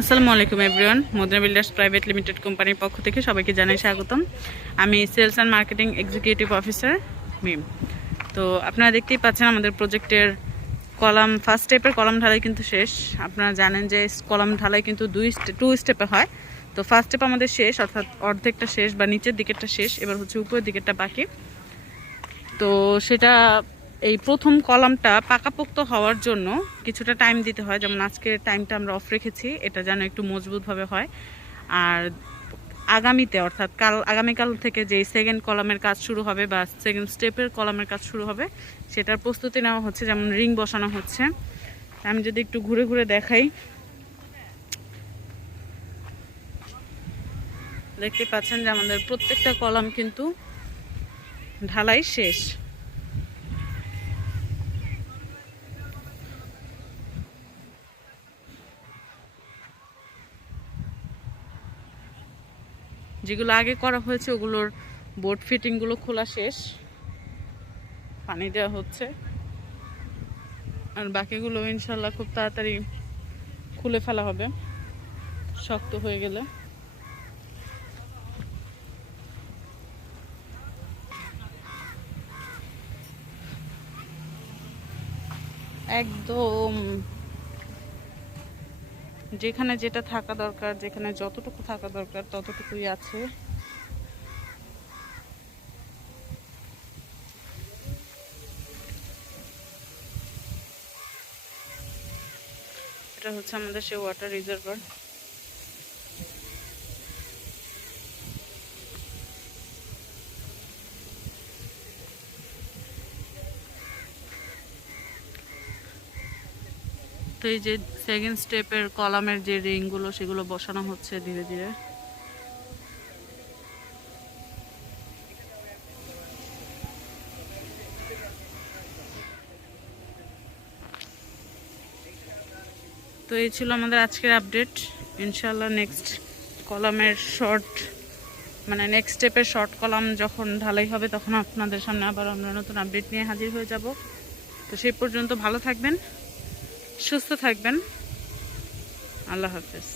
আসসালামু আলাইকুম everyone. Madina builders private limited কোম্পানির পক্ষ থেকে সবাইকে জানাই স্বাগতম। আমি sales and marketing executive officer Mim. তো আপনারা দেখতেই পাচ্ছেন আমাদের প্রজেক্টের কলাম ফার্স্ট স্টেপের কলাম ঢালাই কিন্তু শেষ। আপনারা জানেন যে কলাম ঢালাই কিন্তু টু স্টেপে হয়। তো ফার্স্ট স্টেপ আমাদের শেষ, অর্থাৎ অর্ধেকটা শেষ বা নিচের দিকেরটা শেষ। এবার হচ্ছে উপরের দিকেরটা বাকি। তো সেটা এই প্রথম কলামটা পাকাপোক্ত হওয়ার জন্য কিছুটা টাইম দিতে হয়। যেমন আজকে টাইমটা আমরা অফ রেখেছি, এটা যেন একটু মজবুতভাবে হয়। আর আগামীতে অর্থাৎ আগামীকাল থেকে যেই সেকেন্ড কলামের কাজ শুরু হবে বা সেকেন্ড স্টেপের কলামের কাজ শুরু হবে, সেটার প্রস্তুতি নেওয়া হচ্ছে। যেমন রিং বসানো হচ্ছে। আমি যদি একটু ঘুরে ঘুরে দেখাই, দেখতে পাচ্ছেন যে আমাদের প্রত্যেকটা কলাম কিন্তু ঢালাই শেষ। যেগুলো আগে করা হয়েছে ওগুলোর বোর্ড ফিটিংগুলো খোলা শেষ, পানি দেওয়া হচ্ছে। আর বাকিগুলো ইনশাল্লাহ খুব তাড়াতাড়ি খুলে ফেলা হবে শক্ত হয়ে গেলে। একদম যেখানে যেটা থাকা দরকার, যেখানে যতটুকু থাকা দরকার ততটুকুই আছে। এটা হচ্ছে আমাদের সেই ওয়াটার রিজার্ভার। তো এই যে সেকেন্ড স্টেপের কলামের যে রিংগুলো সেগুলো বসানো হচ্ছে ধীরে ধীরে। তো এই ছিল আমাদের আজকের আপডেট। ইনশাল্লাহ নেক্সট কলামের নেক্সট স্টেপের শর্ট কলাম যখন ঢালাই হবে তখন আপনাদের সামনে আবার আমরা নতুন আপডেট নিয়ে হাজির হয়ে যাব। তো সেই পর্যন্ত ভালো থাকবেন, সুস্থ থাকবেন। আল্লাহ হাফেজ।